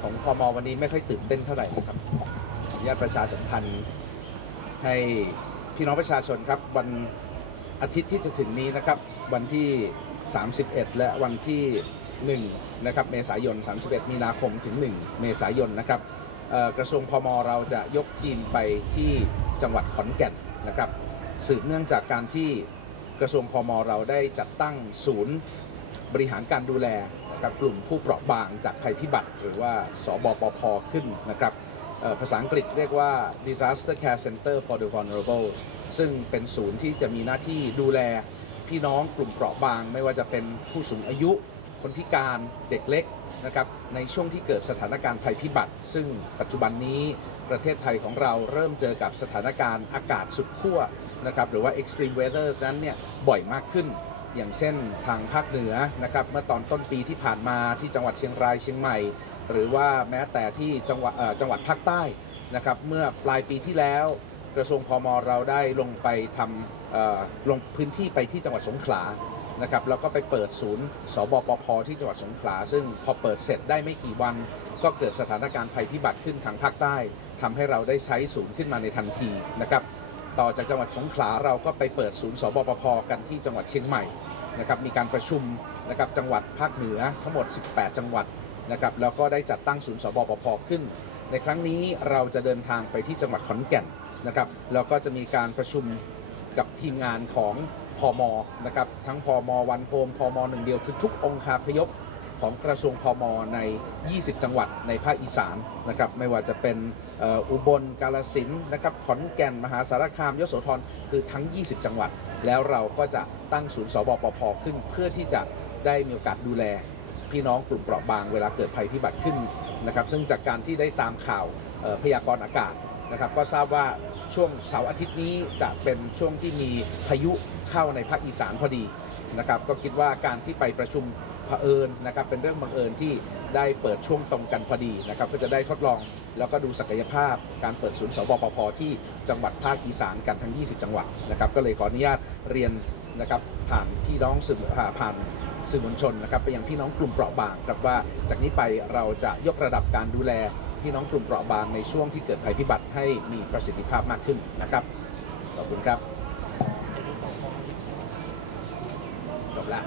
ของพมวันนี้ไม่ค่อยตื่นเต้นเท่าไหร่นะครับญาติประชาสัมพันธ์ให้พี่น้องประชาชนครับ วันอาทิตย์ที่จะถึงนี้นะครับ วันที่ 31 และวันที่ 1 นะครับ เมษายน 31 มีนาคมถึง 1 เมษายนนะครับกระทรวงพมเราจะยกทีมไปที่จังหวัดขอนแก่นนะครับ สืบเนื่องจากการที่กระทรวงพมเราได้จัดตั้งศูนย์ บริหารการดูแลนะครับกลุ่มผู้เปราะบางจากภัยพิบัติ หรือว่าสบปพขึ้นนะครับภาษาอังกฤษเรียกว่า Disaster Care Center for the Vulnerable ซึ่งเป็นศูนย์ที่จะมีหน้าที่ดูแลพี่น้องกลุ่มเปราะบาง ไม่ว่าจะเป็นผู้สูงอายุ คนพิการเด็กเล็กนะครับในช่วงที่เกิดสถานการณ์ภัยพิบัติ ซึ่งปัจจุบันนี้ประเทศไทยของเราเริ่มเจอกับสถานการณ์อากาศสุดขั้วนะครับหรือว่า extreme weather นั้นเนี่ยบ่อยมากขึ้น อย่างเช่นทางภาคเหนือนะครับเมื่อตอนต้นปีที่ผ่านมาที่จังหวัดเชียงรายเชียงใหม่ หรือว่าแม้แต่ที่จังหวัดจังหวัดภาคใต้นะครับเมื่อปลายปีที่แล้วกระทรวงพมเราได้ลงไปทำลงพื้นที่ไปที่จังหวัดสงขลานะครับแล้วก็ไปเปิดศูนย์สบปพที่จังหวัดสงขลา ซึ่งพอเปิดเสร็จได้ไม่กี่วัน ก็เกิดสถานการณ์ภัยพิบัติขึ้นทางภาคใต้ทำให้เราได้ใช้ศูนย์ขึ้นมาในทันทีนะครับ ต่อจากจังหวัดสงขลาเราก็ไปเปิดศูนย์สบปพกันที่จังหวัดเชียงใหม่นะครับมีการประชุมนะครับจังหวัดภาคเหนือทั้งหมด 18 จังหวัดนะครับแล้วก็ได้จัดตั้งศูนย์สบปพขึ้น ในครั้งนี้เราจะเดินทางไปที่จังหวัดขอนแก่นนะครับแล้วก็จะมีการประชุมกับทีมงานของพมนะครับทั้งพมวันโพมพมหนึ่งเดียวคือทุกองคาพยพ ของกระทรวงพมใน 20 จังหวัดในภาคอีสานนะครับไม่ว่าจะเป็นอุบลกาฬสินนะครับขอนแก่นมหาสารคามยโสธรคือทั้ง 20 จังหวัด แล้วเราก็จะตั้งศูนย์สบปพขึ้น เพื่อที่จะได้มีโอกาสดูแล พี่น้องกลุ่มเปราะบางเวลาเกิดภัยพิบัติขึ้นนะครับซึ่งจากการที่ได้ตามข่าวพยากรณ์อากาศนะครับก็ทราบว่าช่วงเสาร์อาทิตย์นี้จะเป็นช่วงที่มีพายุเข้าในภาคอีสานพอดีนะครับก็คิดว่าการที่ไปประชุม เผอิญนะครับเป็นเรื่องบังเอิญที่ได้เปิดช่วงตรงกันพอดีนะครับก็จะได้ทดลองแล้วก็ดูศักยภาพการเปิดศูนย์สบปพที่จังหวัดภาคอีสานกันทั้ง 20 จังหวัดนะครับก็เลยขออนุญาตเรียนนะครับผ่านพี่น้องสื่อผ่านสื่อมวลชนนะครับไปยังพี่น้องกลุ่มเปราะบางครับว่าจากนี้ไปเราจะยกระดับการดูแลพี่น้องกลุ่มเปราะบางในช่วงที่เกิดภัยพิบัติให้มีประสิทธิภาพมากขึ้นนะครับขอบคุณครับจบละ